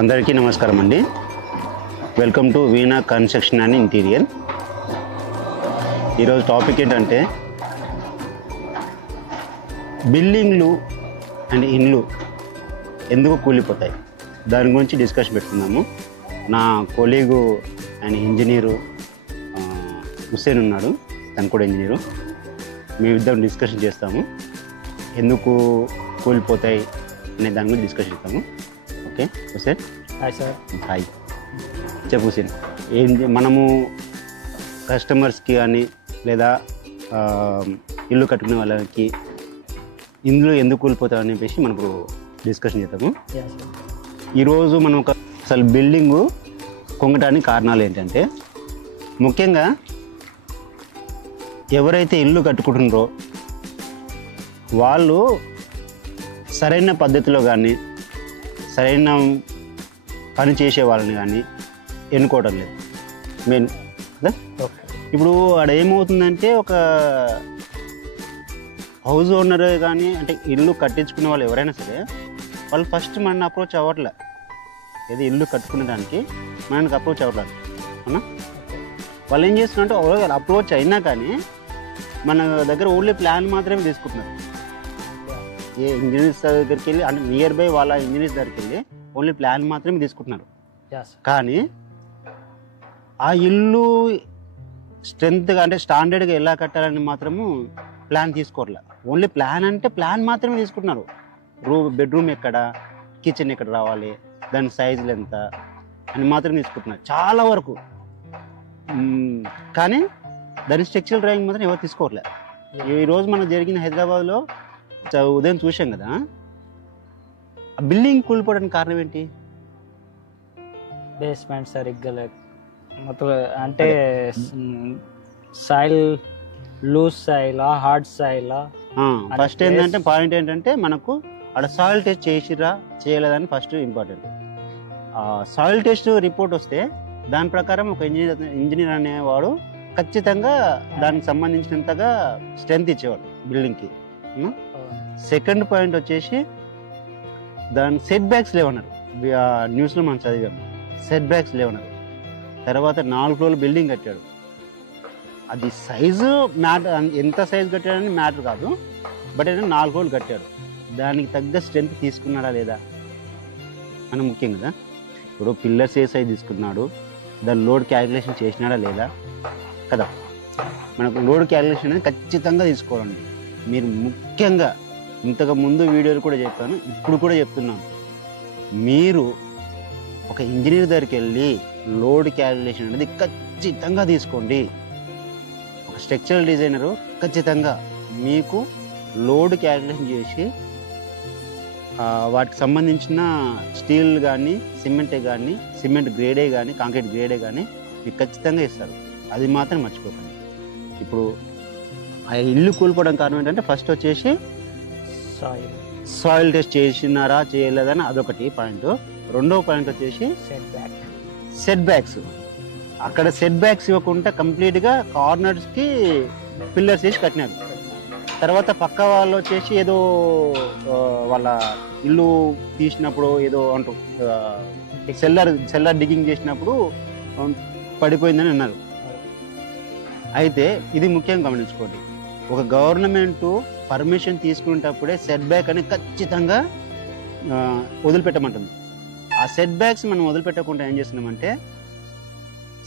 అందరికీ నమస్కారం అండి. Welcome to veena construction and interior. ఈరోజు టాపిక్ ఏంటంటే బిల్డింగ్లు అండ్ ఇండ్లు ఎందుకు కూలిపోతాయి దాని గురించి డిస్కషన్ పెట్టుకున్నాము. నా కొలీగు అండ్ ఇంజనీరు హుస్సేన్ ఉన్నాడు, తను కూడా ఇంజనీరు. మేమిద్దరం డిస్కషన్ చేస్తాము ఎందుకు కూలిపోతాయి అనే దాని గురించి డిస్కషన్ చేస్తాము. Okay Hussain? Hi sir. Hi. చెప్పు హుస్సేన్, మనము కస్టమర్స్కి కానీ లేదా ఇల్లు కట్టుకునే వాళ్ళకి ఇందులో ఎందుకు కూలిపోతామని చెప్పేసి మనకు డిస్కషన్ చేద్దాము. ఈరోజు మనం అసలు బిల్డింగు కొంగటానికి కారణాలు ఏంటంటే, ముఖ్యంగా ఎవరైతే ఇల్లు కట్టుకుంటున్నారో వాళ్ళు సరైన పద్ధతిలో కానీ సరైన పని చేసే వాళ్ళని కానీ ఎన్నుకోవడం లేదు మెయిన్ కదా. ఇప్పుడు ఆడ ఏమవుతుందంటే, ఒక హౌస్ ఓనర్ కానీ అంటే ఇల్లు కట్టించుకునే వాళ్ళు ఎవరైనా సరే వాళ్ళు ఫస్ట్ మనని అప్రోచ్ అవ్వట్లే. ఏదో ఇల్లు కట్టుకునేదానికి మనకి అప్రోచ్ అవ్వట్లేదు అవునా. వాళ్ళు ఏం చేస్తున్నారంటే అప్రోచ్ అయినా కానీ మన దగ్గర ఓన్లీ ప్లాన్ మాత్రమే తీసుకుంటున్నారు. ఏ ఇంజనీర్స్ దగ్గరికి వెళ్ళి అంటే నియర్ బై వాళ్ళ ఇంజనీర్స్ దగ్గరికి వెళ్ళి ఓన్లీ ప్లాన్ మాత్రమే తీసుకుంటున్నారు. కానీ ఆ ఇల్లు స్ట్రెంత్గా అంటే స్టాండర్డ్గా ఎలా కట్టాలని మాత్రము ప్లాన్ తీసుకోవట్లే. ఓన్లీ ప్లాన్ అంటే ప్లాన్ మాత్రమే తీసుకుంటున్నారు. బెడ్రూమ్ ఎక్కడ, కిచెన్ ఎక్కడ రావాలి, దాని సైజులు ఎంత అని మాత్రమే తీసుకుంటున్నారు చాలా వరకు. కానీ దాని స్ట్రక్చరల్ డ్రాయింగ్ మాత్రం ఎవరు తీసుకోవట్లే. ఈరోజు మనకు జరిగిన హైదరాబాద్లో ఉదయం చూసాం కదా, ఆ బిల్డింగ్ కూలిపోవడానికి కారణం ఏంటి? బేస్మెంట్ సరిగ్గా మొత్తం అంటే సాయిల్ లూజ్ సాయిలా హార్డ్ సాయిలా? ఫస్ట్ ఏంటంటే పాయింట్ ఏంటంటే, మనకు అక్కడ సాయిల్ టెస్ట్ చేసిరా చేయలేదని first important. Soil test report వస్తే దాని ప్రకారం ఒక ఇంజనీర్ అనేవాడు ఖచ్చితంగా దానికి సంబంధించినంతగా స్ట్రెంత్ ఇచ్చేవాడు బిల్డింగ్కి. సెకండ్ పాయింట్ వచ్చేసి దాని సెట్ బ్యాక్స్ లేవన్నారు. న్యూస్లో మనం చదివాము, సెట్ బ్యాక్స్ లేవన్నారు. తర్వాత 4 ఫ్లోర్లు బిల్డింగ్ కట్టాడు. అది సైజు మ్యాటర్, ఎంత సైజు కట్టాడని మ్యాటర్ కాదు, బట్ ఏంటంటే 4 ఫ్లోర్లు కట్టాడు. దానికి తగ్గ స్ట్రెంత్ తీసుకున్నాడా లేదా అని ముఖ్యం కదా. ఇప్పుడు పిల్లర్స్ ఏ సైజ్ తీసుకున్నాడు, దాని లోడ్ క్యాలిక్యులేషన్ చేసినాడా లేదా కదా. మనకు లోడ్ క్యాలిక్యులేషన్ అనేది ఖచ్చితంగా తీసుకోవాలండి. మీరు ముఖ్యంగా ఇంతకు ముందు వీడియోలు కూడా చెప్పాను, ఇప్పుడు కూడా చెప్తున్నాను, మీరు ఒక ఇంజనీర్ దగ్గరికి వెళ్ళి లోడ్ క్యాలిక్యులేషన్ అనేది ఖచ్చితంగా తీసుకోండి. ఒక స్ట్రక్చరల్ డిజైనరు ఖచ్చితంగా మీకు లోడ్ క్యాలిక్యులేషన్ చేసి వాటికి సంబంధించిన స్టీల్ కానీ సిమెంటే కానీ సిమెంట్ గ్రేడే కానీ కాంక్రీట్ గ్రేడే కానీ మీకు ఖచ్చితంగా ఇస్తారు. అది మాత్రం మర్చిపోకండి. ఇప్పుడు ఆ ఇల్లు కూలిపోవడం కారణం ఏంటంటే, ఫస్ట్ వచ్చేసి సాయిల్ టెస్ట్ చేసినారా చేయలేదని అదొకటి పాయింట్. రెండవ పాయింట్ వచ్చేసి సెట్ బ్యాక్స్. అక్కడ సెట్ బ్యాక్స్ ఇవ్వకుండా కంప్లీట్గా కార్నర్స్కి పిల్లర్స్ వేసి కట్టినారు. తర్వాత పక్క వాళ్ళు వచ్చేసి ఏదో వాళ్ళ ఇల్లు తీసినప్పుడు ఏదో అంటూ సెల్లర్ డిగ్గింగ్ చేసినప్పుడు పడిపోయిందని అన్నారు. అయితే ఇది ముఖ్యంగా గమనించుకోండి, ఒక గవర్నమెంట్ పర్మిషన్ తీసుకునేటప్పుడే సెట్ బ్యాక్ అని ఖచ్చితంగా వదిలిపెట్టమంటుంది. ఆ సెట్ బ్యాక్స్ మనం వదిలిపెట్టకుండా ఏం చేస్తున్నామంటే,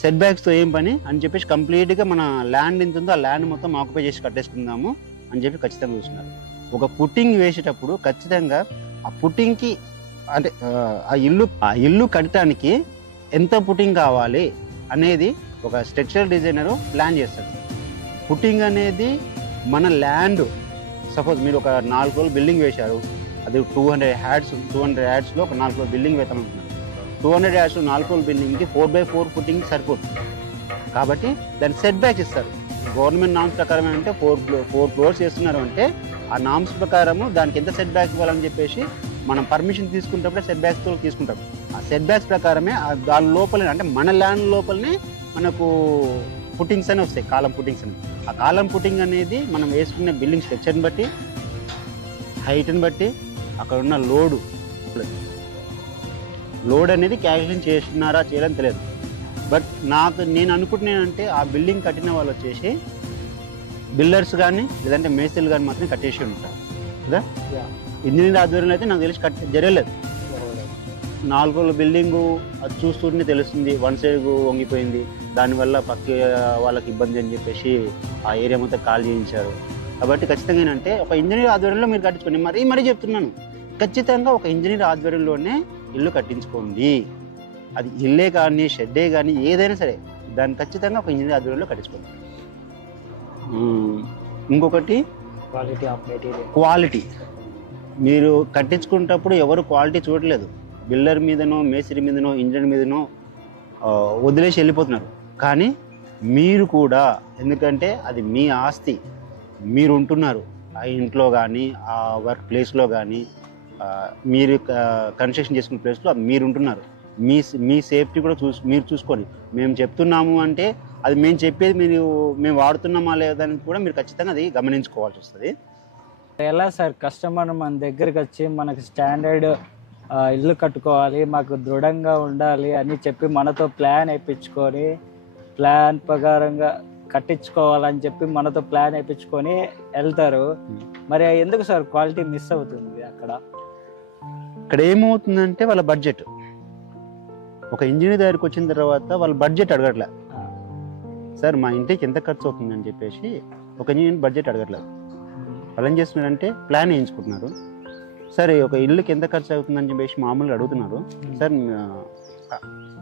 సెట్ బ్యాక్స్తో ఏం పని అని చెప్పేసి కంప్లీట్గా మన ల్యాండ్ ఎంత ఉందో ఆ ల్యాండ్ మొత్తం ఆక్యుపై చేసి కట్టేసుకుందాము అని చెప్పి ఖచ్చితంగా చూస్తున్నారు. ఒక పుట్టింగ్ వేసేటప్పుడు ఖచ్చితంగా ఆ పుట్టింగ్కి అంటే ఆ ఇల్లు కట్టడానికి ఎంత పుట్టింగ్ కావాలి అనేది ఒక స్ట్రక్చరల్ డిజైనరు ప్లాన్ చేస్తాడు. పుట్టింగ్ అనేది మన ల్యాండ్, సపోజ్ మీరు ఒక 4 ఫ్లోర్లు బిల్డింగ్ వేశారు, అది 200 యాడ్స్లో ఒక 4 ఫ్లోర్ బిల్డింగ్ వేస్తామనుకున్నారు. 200 యాడ్స్ 4 ఫ్లోర్ బిల్డింగ్కి 4x4 పుట్టింగ్ సరిపోతుంది. కాబట్టి దాన్ని సెట్ బ్యాక్ ఇస్తారు. గవర్నమెంట్ నామ్స్ ప్రకారం ఏంటంటే 4 ఫ్లోర్స్ చేస్తున్నారు అంటే ఆ నామ్స్ ప్రకారము దానికి ఎంత సెట్ బ్యాక్ ఇవ్వాలని చెప్పేసి మనం పర్మిషన్ తీసుకున్నప్పుడే సెట్ బ్యాక్స్తో తీసుకుంటాం. ఆ సెట్ బ్యాక్స్ ప్రకారమే దాని లోపలనే అంటే మన ల్యాండ్ లోపలనే మనకు పుట్టింగ్స్ అని వస్తాయి, కాలం పుట్టింగ్స్ అని. ఆ కాలం పుట్టింగ్ అనేది మనం వేసుకునే బిల్డింగ్ స్ట్రక్చర్ని బట్టి, హైట్ని బట్టి, అక్కడ ఉన్న లోడు లోడ్ అనేది క్యాల్కులేషన్ చేస్తున్నారా చేయలేని తెలియదు. బట్ నేను అనుకుంటున్నానంటే ఆ బిల్డింగ్ కట్టిన వాళ్ళు వచ్చేసి బిల్డర్స్ కానీ లేదంటే మేస్త్రీలు కానీ మాత్రం కట్టేసి ఉంటారు కదా. ఇంజనీర్ ఆధ్వర్యంలో అయితే నాకు తెలిసి జరగలేదు. 4 రోజుల బిల్డింగు అది చూస్తుంటే తెలుస్తుంది వన్ సైడ్ వంగిపోయింది, దానివల్ల పక్క వాళ్ళకి ఇబ్బంది అని చెప్పేసి ఆ ఏరియా మొత్తం కాల్ చేయించారు. కాబట్టి ఖచ్చితంగా ఏంటంటే ఒక ఇంజనీర్ ఆధ్వర్యంలో మీరు కట్టించుకోండి. మరీ చెప్తున్నాను, ఖచ్చితంగా ఒక ఇంజనీర్ ఆధ్వర్యంలోనే ఇల్లు కట్టించుకోండి. అది ఇల్లే కానీ షెడ్డే కానీ ఏదైనా సరే దాన్ని ఖచ్చితంగా ఒక ఇంజనీర్ ఆధ్వర్యంలో కట్టించుకోండి. ఇంకొకటి క్వాలిటీ. మీరు కట్టించుకునేటప్పుడు ఎవరు క్వాలిటీ చూడలేదు. బిల్డర్ మీదనో మేస్త్రి మీదనో ఇంజనీర్ మీదనో వదిలేసి వెళ్ళిపోతున్నారు. కానీ మీరు కూడా, ఎందుకంటే అది మీ ఆస్తి, మీరు ఉంటున్నారు ఆ ఇంట్లో కానీ ఆ వర్క్ ప్లేస్లో కానీ మీరు కన్స్ట్రక్షన్ చేసుకునే ప్లేస్లో మీరు ఉంటున్నారు. మీ సేఫ్టీ కూడా మీరు చూసుకోండి. మేము చెప్తున్నాము అంటే అది మేము చెప్పేది మేము వాడుతున్నామా లేదని కూడా మీరు ఖచ్చితంగా అది గమనించుకోవాల్సి వస్తుంది. ఎలా సార్ కస్టమర్ మన దగ్గరికి వచ్చి మనకు స్టాండర్డ్ ఇల్లు కట్టుకోవాలి, మాకు దృఢంగా ఉండాలి అని చెప్పి మనతో ప్లాన్ వేయించుకొని ప్లాన్ ప్రకారంగా కట్టించుకోవాలని చెప్పి మనతో ప్లాన్ వేయించుకొని వెళ్తారు. మరి ఎందుకు సార్ క్వాలిటీ మిస్ అవుతుంది అక్కడ? ఇక్కడ ఏమవుతుందంటే వాళ్ళ బడ్జెట్, ఒక ఇంజనీర్ దగ్గరికి వచ్చిన తర్వాత వాళ్ళ బడ్జెట్ అడగట్లే. సార్ మా ఇంటికి ఎంత ఖర్చు అవుతుంది అని చెప్పేసి ఒక ఇంజనీర్ బడ్జెట్ అడగట్లేదు. వాళ్ళు ఏం చేస్తున్నారంటే ప్లాన్ వేయించుకుంటున్నారు. సరే ఒక ఇల్లుకి ఎంత ఖర్చు అవుతుందని చెప్పేసి మామూలుగా అడుగుతున్నారు. సార్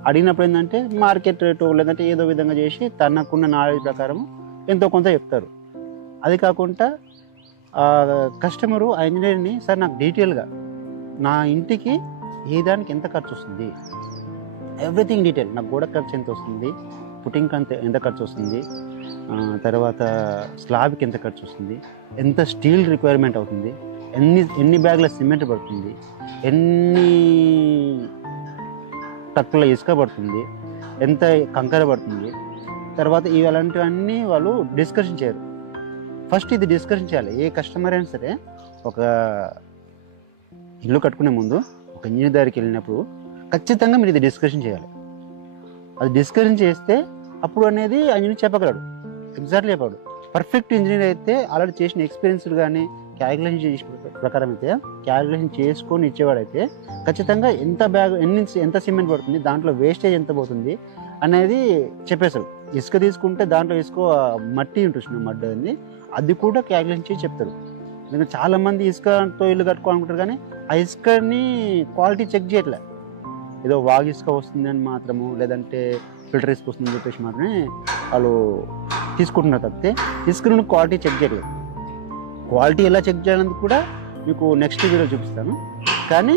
అడిగినప్పుడు ఏంటంటే మార్కెట్ రేటు లేదంటే ఏదో విధంగా చేసి తనకున్న నాలెడ్జ్ ప్రకారం ఎంతో కొంత చెప్తారు. అది కాకుండా కస్టమరు ఆ ఇంజనీర్ని సార్ నాకు డీటెయిల్గా నా ఇంటికి ఏ దానికి ఎంత ఖర్చు వస్తుంది, ఎవ్రీథింగ్ డీటెయిల్, నాకు గోడ ఖర్చు ఎంత వస్తుంది, పుట్టింగ్ ఎంత ఖర్చు వస్తుంది, తర్వాత స్లాబ్కి ఎంత ఖర్చు వస్తుంది, ఎంత స్టీల్ రిక్వైర్మెంట్ అవుతుంది, ఎన్ని బ్యాగుల సిమెంట్ పడుతుంది, ఎన్ని ట్రక్కుల ఇసుక పడుతుంది, ఎంత కంకర పడుతుంది, తర్వాత ఇలాంటివన్నీ వాళ్ళు డిస్కషన్ చేయరు. ఫస్ట్ ఇది డిస్కషన్ చేయాలి. ఏ కస్టమర్ అయినా సరే ఒక ఇల్లు కట్టుకునే ముందు ఒక ఇంజనీర్ దగ్గరికి వెళ్ళినప్పుడు ఖచ్చితంగా మీరు ఇది డిస్కషన్ చేయాలి. అది డిస్కషన్ చేస్తే అప్పుడు అనేది ఇంజనీర్ చెప్పగలడు, ఎగ్జాక్ట్లీ చెప్పాడు. పర్ఫెక్ట్ ఇంజనీర్ అయితే ఆల్రెడీ చేసిన ఎక్స్పీరియన్స్డ్ కానీ క్యాలిక్యులేషన్ చేసిన ప్రకారం అయితే క్యాలిక్యులేషన్ చేసుకొని ఇచ్చేవాడైతే ఖచ్చితంగా ఎంత సిమెంట్ పడుతుంది, దాంట్లో వేస్టేజ్ ఎంత పోతుంది అనేది చెప్పేశారు. ఇసుక తీసుకుంటే దాంట్లో ఇసుక మట్టి ఉంటుంది, మడ్డి అనేది అది కూడా క్యాలిక్యులేషన్ చేసి చెప్తారు. ఎందుకంటే చాలామంది ఇసుకతో ఇల్లు కట్టుకోవాలనుకుంటారు కానీ ఆ ఇసుకని క్వాలిటీ చెక్ చేయట్లే. ఏదో వాగు ఇసుక వస్తుంది అని మాత్రము లేదంటే ఫిల్టర్ ఇసుక వస్తుందని చెప్పేసి మాత్రమే వాళ్ళు తీసుకుంటున్నారు తప్పితే ఇసుక నుండి క్వాలిటీ చెక్ చేయలేదు. క్వాలిటీ ఎలా చెక్ చేయాలని కూడా మీకు నెక్స్ట్ వీడియో చూపిస్తాను. కానీ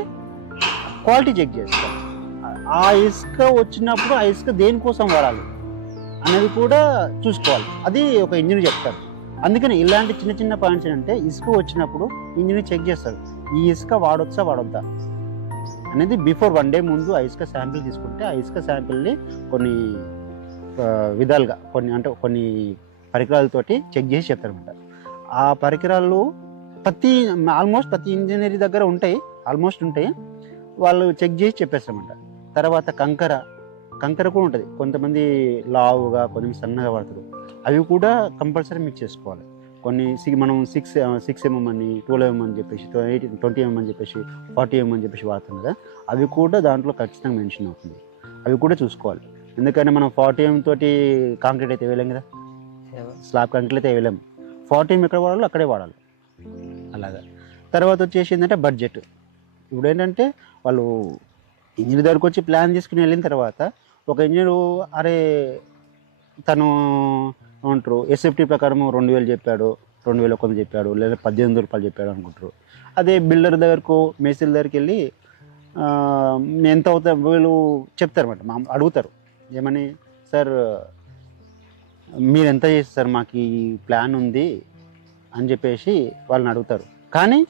క్వాలిటీ చెక్ చేస్తాను. ఆ ఇసుక వచ్చినప్పుడు ఆ ఇసుక దేనికోసం వాడాలి అనేది కూడా చూసుకోవాలి. అది ఒక ఇంజనీర్ చెప్తారు. అందుకని ఇలాంటి చిన్న చిన్న పాయింట్స్ ఏంటంటే ఇసుక వచ్చినప్పుడు ఇంజనీర్ చెక్ చేస్తారు, ఈ ఇసుక వాడొద్దా అనేది బిఫోర్ 1 day ముందు ఆ ఇసుక శాంపిల్ తీసుకుంటే ఆ ఇసుక శాంపిల్ని కొన్ని విధాలుగా కొన్ని పరికరాలతోటి చెక్ చేసి చెప్తారనమాట. ఆ పరికరాలు ఆల్మోస్ట్ ప్రతి ఇంజనీర్ దగ్గర ఉంటాయి. వాళ్ళు చెక్ చేసి చెప్పేస్తారన్నమాట. తర్వాత కంకర కూడా ఉంటుంది. కొంతమంది లావుగా కొంతమంది సన్నగా పడతారు. అవి కూడా కంపల్సరీ మిక్స్ చేసుకోవాలి. కొన్ని మనం 6 mm అని 12 mm అని చెప్పేసి 20 mm అని చెప్పేసి 40 mm అని చెప్పేసి వాడుతాం కదా, అవి కూడా దాంట్లో ఖచ్చితంగా మెన్షన్ అవుతుంది. అవి కూడా చూసుకోవాలి. ఎందుకంటే మనం 40 mm తోటి కాంక్రీట్ అయితే వేయలేం కదా, స్లాబ్ కాంక్రీట్ అయితే వేయలేము. 40 mm ఎక్కడ వాడాలో అక్కడే వాడాలి. అలాగా తర్వాత వచ్చేసి ఏంటంటే బడ్జెట్. ఇప్పుడు ఏంటంటే వాళ్ళు ఇంజనీర్ దగ్గరకు వచ్చి ప్లాన్ తీసుకుని వెళ్ళిన తర్వాత ఒక ఇంజనీరు తను ఏమంటారు ఎస్ఎఫ్టీ ప్రకారం 2000 చెప్పాడు, 2100 చెప్పాడు, లేదా 1800 రూపాయలు చెప్పాడు అనుకుంటారు. అదే బిల్డర్ దగ్గరకు మేస్త్రి దగ్గరికి వెళ్ళి ఎంత అవుతా వీళ్ళు చెప్తారన్నమాట. అడుగుతారు ఏమని, సార్ మీరు ఎంత చేస్తారు, మాకు ఈ ప్లాన్ ఉంది అని చెప్పేసి వాళ్ళని అడుగుతారు. కానీ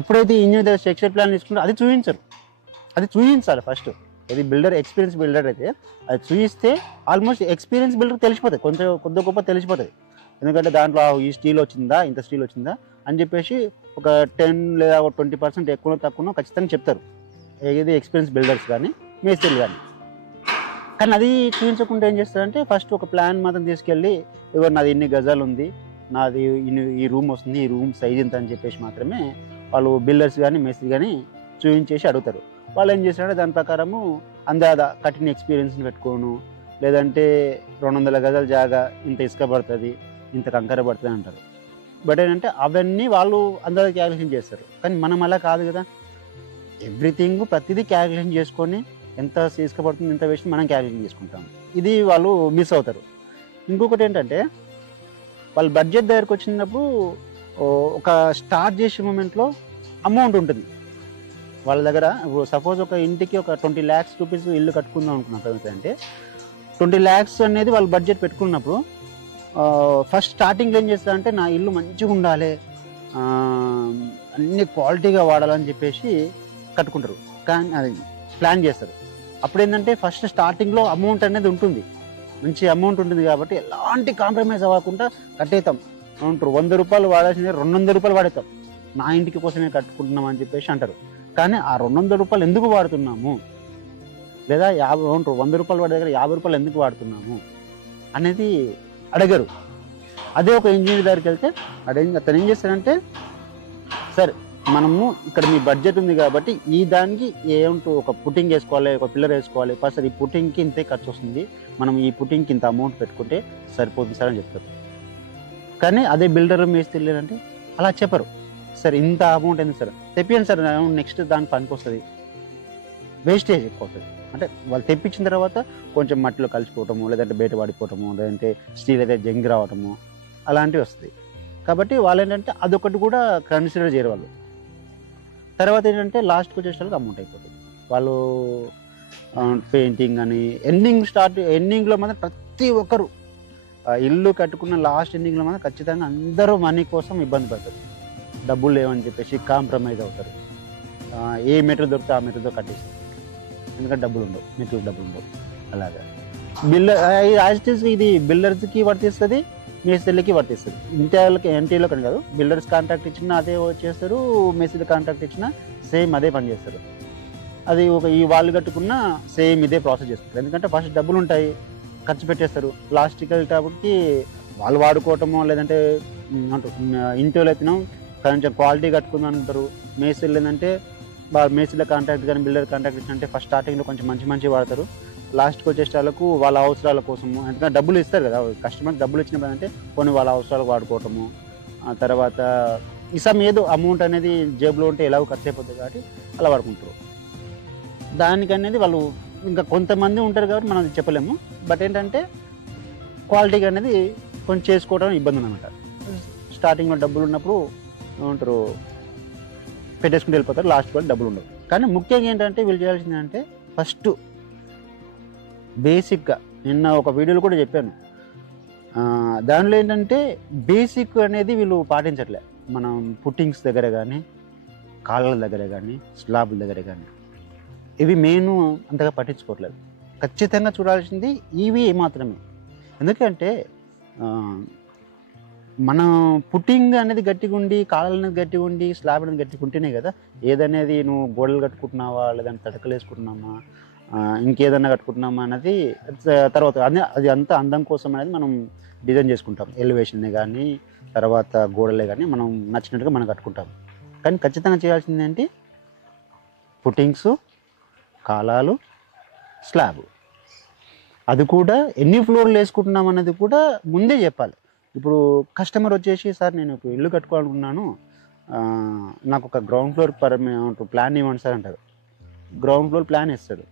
ఎప్పుడైతే ఇంజనీర్ దగ్గర స్ట్రక్చర్ ప్లాన్ తీసుకుంటారో అది చూపించాలి ఫస్ట్. ఇది ఎక్స్పీరియన్స్ బిల్డర్ అయితే అది చూపిస్తే ఆల్మోస్ట్ ఎక్స్పీరియన్స్ బిల్డర్ తెలిసిపోతుంది, కొద్ది గొప్ప తెలిసిపోతుంది. ఎందుకంటే దాంట్లో ఈ స్టీల్ వచ్చిందా, ఇంత స్టీల్ వచ్చిందా అని చెప్పేసి ఒక 10 లేదా 20% ఎక్కువ తక్కువ ఖచ్చితంగా చెప్తారు. ఏది ఎక్స్పీరియన్స్ బిల్డర్స్ కానీ మేస్త్రీలు కానీ. కానీ అది చూపించకుండా ఏం చేస్తారంటే ఫస్ట్ ఒక ప్లాన్ మాత్రం తీసుకెళ్ళి ఎవరు నాది ఇన్ని గజాలు ఉంది, నాది ఈ రూమ్ వస్తుంది, ఈ రూమ్ సైజ్ ఎంత అని చెప్పేసి మాత్రమే వాళ్ళు బిల్డర్స్ కానీ మేస్త్రి కానీ చూపించేసి అడుగుతారు. వాళ్ళు ఏం చేస్తారంటే దాని ప్రకారము అందాదా కఠిన ఎక్స్పీరియన్స్ని పెట్టుకోను, లేదంటే 200 గజాల జాగా ఇంత ఇసుక పడుతుంది, ఇంత కంకర పడుతుంది అంటారు. బట్ ఏంటంటే అవన్నీ వాళ్ళు అందాజ క్యాలిక్యులేషన్ చేస్తారు. కానీ మనం అలా కాదు కదా, ఎవ్రీథింగ్ ప్రతిదీ క్యాలిక్యులేషన్ చేసుకొని ఎంత ఇసుక పడుతుంది ఎంత వేసి మనం క్యాలిక్యులేషన్ చేసుకుంటాం. ఇది వాళ్ళు మిస్ అవుతారు. ఇంకొకటి ఏంటంటే వాళ్ళ బడ్జెట్ దగ్గరకు వచ్చినప్పుడు ఒక స్టార్ట్ చేసే మూమెంట్లో అమౌంట్ ఉంటుంది వాళ్ళ దగ్గర. సపోజ్ ఒక ఇంటికి ఒక 20 lakhs రూపీస్ ఇల్లు కట్టుకుందాం అనుకున్నాం అంటే 20 lakhs అనేది వాళ్ళు బడ్జెట్ పెట్టుకున్నప్పుడు ఫస్ట్ స్టార్టింగ్లో ఏం చేస్తారంటే నా ఇల్లు మంచిగా ఉండాలి, అన్ని క్వాలిటీగా వాడాలని చెప్పేసి కట్టుకుంటారు. కానీ అది ప్లాన్ చేస్తారు. అప్పుడు ఏంటంటే ఫస్ట్ స్టార్టింగ్లో అమౌంట్ అనేది ఉంటుంది, మంచి అమౌంట్ ఉంటుంది కాబట్టి ఎలాంటి కాంప్రమైజ్ అవ్వకుండా కట్టేస్తాం. 100 రూపాయలు వాడాల్సిందే 200 రూపాయలు వాడేస్తాం, నా ఇంటికి కోసమే కట్టుకుంటున్నాం అని చెప్పేసి అంటారు. కానీ ఆ 200 రూపాయలు ఎందుకు వాడుతున్నాము, లేదా 100 రూపాయలు వాడే దగ్గర 50 రూపాయలు ఎందుకు వాడుతున్నాము అనేది అడగరు. అదే ఒక ఇంజనీర్ దగ్గరికి వెళ్తే అతను ఏం చేస్తాడంటే, సరే మనము ఇక్కడ మీ బడ్జెట్ ఉంది కాబట్టి ఈ దానికి ఏమంటూ ఒక పుట్టింగ్ వేసుకోవాలి, ఒక పిల్లర్ వేసుకోవాలి, సార్ ఈ పుట్టింగ్కి ఇంతే ఖర్చు వస్తుంది, మనం ఈ పుట్టింగ్కి ఇంత అమౌంట్ పెట్టుకుంటే సరిపోతుంది సార్ అని చెప్తారు. కానీ అదే బిల్డర్ మేస్త్రీ లేదంటే అలా చెప్పరు. సార్ ఇంత అమౌంట్ ఎందుకు సార్, తెప్పియండి సార్, నెక్స్ట్ దానికి పనికి వస్తుంది, వేస్టేజ్ ఎక్కువ అవుతుంది. అంటే వాళ్ళు తెప్పించిన తర్వాత కొంచెం మట్టిలో కలిసిపోవటము, లేదంటే బయట పడిపోవటము, లేదంటే స్టీల్ అయితే జంగి రావటము అలాంటివి వస్తాయి. కాబట్టి వాళ్ళు ఏంటంటే అదొకటి కూడా కన్సిడర్ చేయరు వాళ్ళు. తర్వాత ఏంటంటే లాస్ట్కి వచ్చేసరికి అమౌంట్ అయిపోతుంది. వాళ్ళు పెయింటింగ్ అని ఎండింగ్లో మాత్రం ప్రతి ఒక్కరు ఇల్లు కట్టుకున్న లాస్ట్ ఎండింగ్లో మాత్రం ఖచ్చితంగా అందరూ మనీ కోసం ఇబ్బంది పడతారు. డబ్బులు లేవని చెప్పేసి కాంప్రమైజ్ అవుతారు. ఏ మెటీరియల్ దొరికితే ఆ మెటీరియల్తో కట్టేస్తారు, ఎందుకంటే డబ్బులు ఉండవు, మెటీరియల్ డబ్బులు ఉండవు. అలాగా బిల్డర్ ఇది బిల్డర్స్కి వర్తిస్తుంది, మేస్త్రీలకి వర్తిస్తుంది. ఎన్టీలో కానీ కాదు, బిల్డర్స్ కాంట్రాక్ట్ ఇచ్చినా అదే చేస్తారు, మేస్త్రీ కాంట్రాక్ట్ ఇచ్చినా సేమ్ అదే పని చేస్తారు. అది ఈ వాళ్ళు కట్టుకున్న సేమ్ ఇదే ప్రాసెస్ చేస్తారు. ఎందుకంటే ఫస్ట్ డబ్బులు ఉంటాయి, ఖర్చు పెట్టేస్తారు, లాస్ట్కి వెళ్ళేటప్పటికి వాళ్ళు వాడుకోవటమో లేదంటే ఇంటిలో అయితేనో కొంచెం క్వాలిటీ కట్టుకుందాం అంటారు. మేస్త్రీలు ఏంటంటే మేస్త్రీల కాంట్రాక్ట్ కానీ బిల్డర్ కాంట్రాక్ట్ ఇచ్చినంటే ఫస్ట్ స్టార్టింగ్లో కొంచెం మంచి వాడతారు, లాస్ట్కి వచ్చేసే వాళ్ళకు వాళ్ళ అవసరాల కోసము, ఎందుకంటే డబ్బులు ఇస్తారు కదా కస్టమర్కి, డబ్బులు ఇచ్చినప్పుడు అంటే కొన్ని వాళ్ళ అవసరాలకు వాడుకోవటము, ఆ తర్వాత ఇసం ఏదో అమౌంట్ అనేది జేబులో ఉంటే ఎలాగో ఖర్చు అయిపోతుంది కాబట్టి అలా వాడుకుంటారు. దానికనేది వాళ్ళు ఇంకా కొంతమంది ఉంటారు కాబట్టి మనం చెప్పలేము. బట్ ఏంటంటే క్వాలిటీగా అనేది కొంచెం చేసుకోవడం ఇబ్బంది అనమాట. స్టార్టింగ్లో డబ్బులు ఉన్నప్పుడు ఏమంటారు పెట్టేసుకుంటూ వెళ్ళిపోతారు, లాస్ట్ కూడా డబ్బులు ఉండవు. కానీ ముఖ్యంగా ఏంటంటే వీళ్ళు చేయాల్సింది అంటే ఫస్ట్ బేసిక్గా నిన్న ఒక వీడియోలో కూడా చెప్పాను, దానిలో ఏంటంటే బేసిక్ అనేది వీళ్ళు పాటించట్లే. మనం పుట్టింగ్స్ దగ్గర కానీ కాళ్ళ దగ్గర కానీ స్లాబ్ల దగ్గర కానీ ఇవి మెయిన్ అంతగా పట్టించుకోవట్లేదు. ఖచ్చితంగా చూడాల్సింది ఇవి మాత్రమే. ఎందుకంటే మన పుట్టింగ్ అనేది గట్టిగా ఉండి, కాళ్ళ అనేది గట్టిగా ఉండి, స్లాబ్ అనేది గట్టిగా ఉంటేనే కదా ఏదనేది నువ్వు గోడలు కట్టుకుంటున్నావా లేదంటే తడకలు వేసుకుంటున్నామా ఇంకేదన్నా కట్టుకుంటున్నామా అనేది తర్వాత అది అంతా అందం కోసం అనేది మనం డిజైన్ చేసుకుంటాం. ఎలివేషన్ కానీ తర్వాత గోడలే కానీ మనం నచ్చినట్టుగా మనం కట్టుకుంటాం. కానీ ఖచ్చితంగా చేయాల్సింది ఏంటి, పుట్టింగ్స్, కాలాలు, స్లాబ్, అది కూడా ఎన్ని ఫ్లోర్లు వేసుకుంటున్నాం అనేది కూడా ముందే చెప్పాలి. ఇప్పుడు కస్టమర్ వచ్చేసి సార్ నేను ఒక ఇల్లు కట్టుకోవాలనుకున్నాను, నాకు ఒక గ్రౌండ్ ఫ్లోర్ ప్లాన్ ఇవ్వండి సార్ అంటారు. గ్రౌండ్ ఫ్లోర్ ప్లాన్ ఇస్తారు.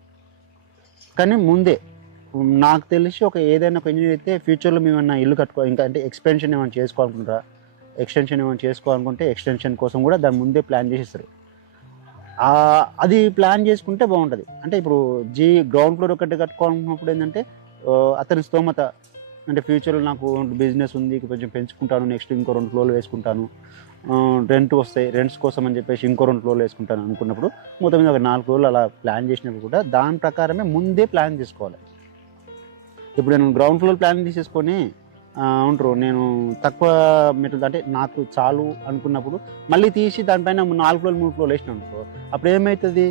కానీ ముందే నాకు తెలిసి ఏదైనా ఒక ఇంజనీర్ అయితే ఫ్యూచర్లో మేము ఏమన్నా ఇల్లు ఇంకా అంటే ఎక్స్టెన్షన్ ఏమైనా చేసుకోవాలనుకుంటారా, ఎక్స్టెన్షన్ ఏమైనా చేసుకోవాలనుకుంటే ఎక్స్టెన్షన్ కోసం కూడా దాని ముందే ప్లాన్ చేసేస్తారు. అది ప్లాన్ చేసుకుంటే బాగుంటుంది. అంటే ఇప్పుడు గ్రౌండ్ ఫ్లోర్ ఒకటి కట్టుకోవాలనుకున్నప్పుడు ఏంటంటే అతని స్తోమత అంటే ఫ్యూచర్లో నాకు బిజినెస్ ఉంది కొంచెం పెంచుకుంటాను, నెక్స్ట్ ఇంకో 2 ఫ్లోర్లు వేసుకుంటాను, రెంట్ వస్తాయి, రెంట్స్ కోసం అని చెప్పేసి ఇంకో 2 ఫ్లోర్లు వేసుకుంటాను అనుకున్నప్పుడు మొత్తం మీద ఒక 4 ఫ్లోర్లు అలా ప్లాన్ చేసినప్పుడు కూడా దాని ప్రకారమే ముందే ప్లాన్ చేసుకోవాలి. ఇప్పుడు నేను గ్రౌండ్ ఫ్లోర్ ప్లాన్ తీసేసుకొని ఉంటారు, నేను తక్కువ మెటీరియల్ అంటే నాకు చాలు అనుకున్నప్పుడు మళ్ళీ తీసి దానిపైన 4 ఫ్లోర్లు 3 ఫ్లోర్లు వేసినాను అనుకో, అప్పుడు ఏమవుతుంది,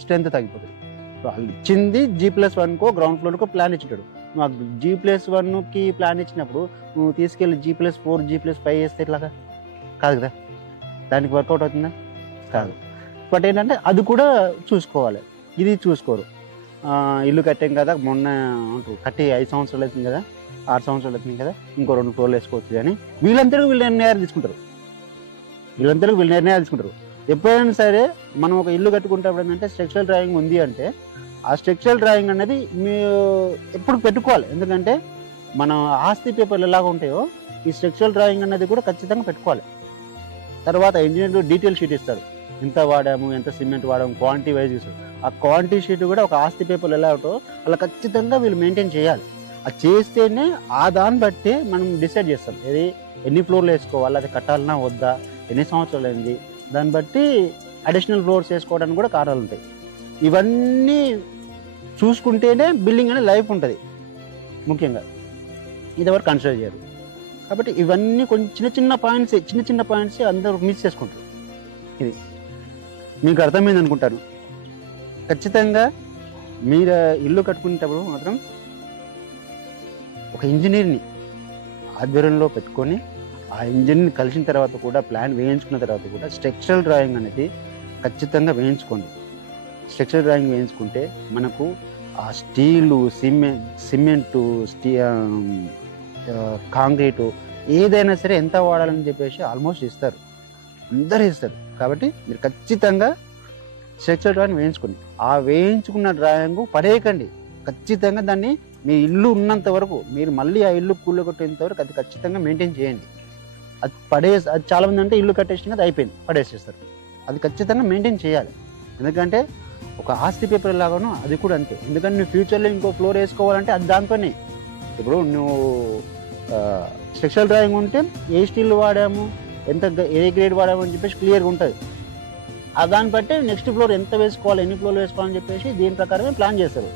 స్ట్రెంత్ తగ్గిపోతుంది. సో వాళ్ళు ఇచ్చింది G+1కో గ్రౌండ్ ఫ్లోర్కో ప్లాన్ ఇచ్చాడు. మాకు G+1కి ప్లాన్ ఇచ్చినప్పుడు నువ్వు తీసుకెళ్ళి G+4 G+5 వేస్తే ఇట్లాగా కాదు కదా, దానికి వర్కౌట్ అవుతుందా? కాదు. బట్ ఏంటంటే అది కూడా చూసుకోవాలి, ఇది చూసుకోరు. ఇల్లు కట్టాం కదా, మొన్న కట్టి 5 సంవత్సరాలు అవుతుంది కదా, 6 సంవత్సరాలు అవుతుంది కదా, ఇంకో 2 ఫ్లోర్లు వేసుకోవచ్చు. కానీ వీళ్ళంతటికి వీళ్ళు నిర్ణయాలు తీసుకుంటారు. ఎప్పుడైనా సరే మనం ఒక ఇల్లు కట్టుకుంటప్పుడు ఏంటంటే స్ట్రక్చరల్ డ్రాయింగ్ ఉంది అంటే ఆ స్ట్రక్చరల్ డ్రాయింగ్ అనేది మీరు ఎప్పుడు పెట్టుకోవాలి. ఎందుకంటే మన ఆస్తి పేపర్లు ఎలాగ ఉంటాయో ఈ స్ట్రక్చరల్ డ్రాయింగ్ అనేది కూడా ఖచ్చితంగా పెట్టుకోవాలి. తర్వాత ఇంజనీర్లు డీటెయిల్ షీట్ ఇస్తారు, ఎంత వాడాము, ఎంత సిమెంట్ వాడాము, క్వాంటిటీ వైజ్ ఇస్తారు. ఆ క్వాంటిటీ షీట్ కూడా ఒక ఆస్తి పేపర్లు ఎలా ఉంటో అలా ఖచ్చితంగా వీళ్ళు మెయింటైన్ చేయాలి. అది చేస్తేనే ఆ దాన్ని బట్టి మనం డిసైడ్ చేస్తాం ఏది ఎన్ని ఫ్లోర్లు వేసుకోవాలి, అది కట్టాలన్నా వద్దా, ఎన్ని సంవత్సరాలు అయింది, దాన్ని బట్టి అడిషనల్ ఫ్లోర్స్ వేసుకోవడానికి కూడా కారణాలు ఉంటాయి. ఇవన్నీ చూసుకుంటేనే బిల్డింగ్ అనేది లైఫ్ ఉంటుంది. ముఖ్యంగా ఇది ఎవరు కన్సిడర్ చేయరు. కాబట్టి ఇవన్నీ కొంచెం చిన్న చిన్న పాయింట్స్ అందరూ మిస్ చేసుకుంటారు. ఇది మీకు అర్థమైంది అనుకుంటాను. ఖచ్చితంగా మీరు ఇల్లు కట్టుకునేటప్పుడు మాత్రం ఒక ఇంజనీర్ని ఆధ్వర్యంలో పెట్టుకొని ఆ ఇంజనీర్ని కలిసిన తర్వాత కూడా ప్లాన్ వేయించుకున్న తర్వాత కూడా స్ట్రక్చరల్ డ్రాయింగ్ అనేది ఖచ్చితంగా వేయించుకోండి. స్ట్రక్చరల్ డ్రాయింగ్ వేయించుకుంటే మనకు ఆ స్టీలు, సిమెంటు, కాంక్రీటు ఏదైనా సరే ఎంత వాడాలని చెప్పేసి ఆల్మోస్ట్ ఇస్తారు, అందరూ ఇస్తారు. కాబట్టి మీరు ఖచ్చితంగా స్ట్రక్చరల్ డ్రాయింగ్ వేయించుకోండి. ఆ వేయించుకున్న డ్రాయింగ్ పడేయకండి. ఖచ్చితంగా దాన్ని మీ ఇల్లు ఉన్నంత వరకు, మీరు మళ్ళీ ఆ ఇల్లు కూలగొట్టేంత వరకు అది ఖచ్చితంగా మెయింటైన్ చేయండి. అది చాలామంది అంటే ఇల్లు కట్టేసిన అది అయిపోయింది పడేసేస్తారు. అది ఖచ్చితంగా మెయింటైన్ చేయాలి. ఎందుకంటే ఒక ఆస్తి పేపర్ లాగానో అది కూడా అంతే. ఎందుకంటే నువ్వు ఫ్యూచర్లో ఇంకో ఫ్లోర్ వేసుకోవాలంటే అది దాంతోనే. ఇప్పుడు నువ్వు స్ట్రక్చరల్ డ్రాయింగ్ ఉంటే ఏ స్టీల్ వాడాము, ఏ గ్రేడ్ వాడాము అని చెప్పేసి క్లియర్గా ఉంటుంది. దాన్ని బట్టి నెక్స్ట్ ఫ్లోర్ ఎంత వేసుకోవాలి, ఎన్ని ఫ్లోర్లు వేసుకోవాలని చెప్పేసి దీని ప్రకారమే ప్లాన్ చేస్తారు.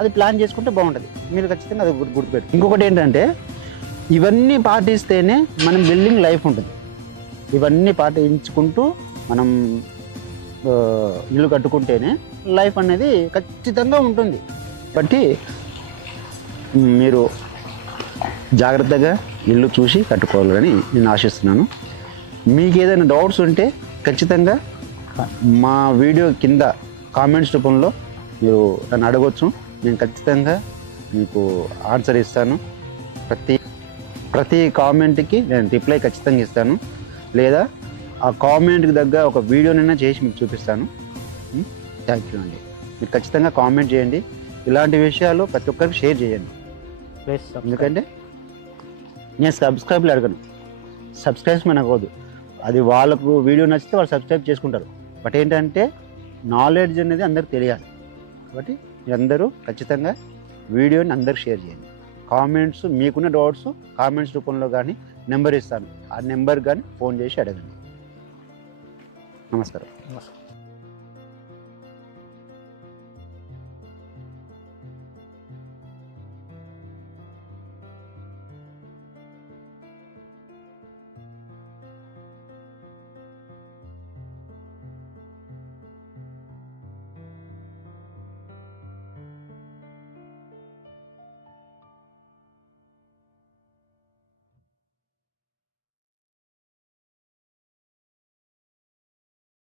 అది ప్లాన్ చేసుకుంటే బాగుంటుంది. మీరు ఖచ్చితంగా అది గుర్తుపెట్టు. ఇంకొకటి ఏంటంటే ఇవన్నీ పాటిస్తేనే మనం బిల్డింగ్ లైఫ్ ఉంటుంది. ఇవన్నీ పాటించుకుంటూ మనం ఇల్లు కట్టుకుంటేనే లైఫ్ అనేది ఖచ్చితంగా ఉంటుంది. కాబట్టి మీరు జాగ్రత్తగా ఇల్లు చూసి కట్టుకోవాలని నేను ఆశిస్తున్నాను. మీకు ఏదైనా డౌట్స్ ఉంటే ఖచ్చితంగా మా వీడియో కింద కామెంట్స్ రూపంలో మీరు నన్ను అడగవచ్చు. నేను ఖచ్చితంగా మీకు ఆన్సర్ ఇస్తాను. ప్రతి కామెంట్కి నేను రిప్లై ఖచ్చితంగా ఇస్తాను. లేదా ఆ కామెంట్కి తగ్గ ఒక వీడియోనైనా చేసి మీకు చూపిస్తాను. థ్యాంక్ యూ అండి. మీరు ఖచ్చితంగా కామెంట్ చేయండి. ఇలాంటి విషయాలు ప్రతి ఒక్కరికి షేర్ చేయండి. ఎందుకంటే నేను సబ్స్క్రైబ్లు అడగను. సబ్స్క్రైబ్ మనకు వద్దు. అది వాళ్ళకు వీడియో నచ్చితే వాళ్ళు సబ్స్క్రైబ్ చేసుకుంటారు. బట్ ఏంటంటే నాలెడ్జ్ అనేది అందరికి తెలియాలి. కాబట్టి మీరందరూ ఖచ్చితంగా వీడియోని అందరికి షేర్ చేయండి. కామెంట్స్, మీకున్న డౌట్స్ కామెంట్స్ రూపంలో కానీ నెంబర్ ఇస్తాను, ఆ నెంబర్ కానీ ఫోన్ చేసి అడగండి. నమస్కారం.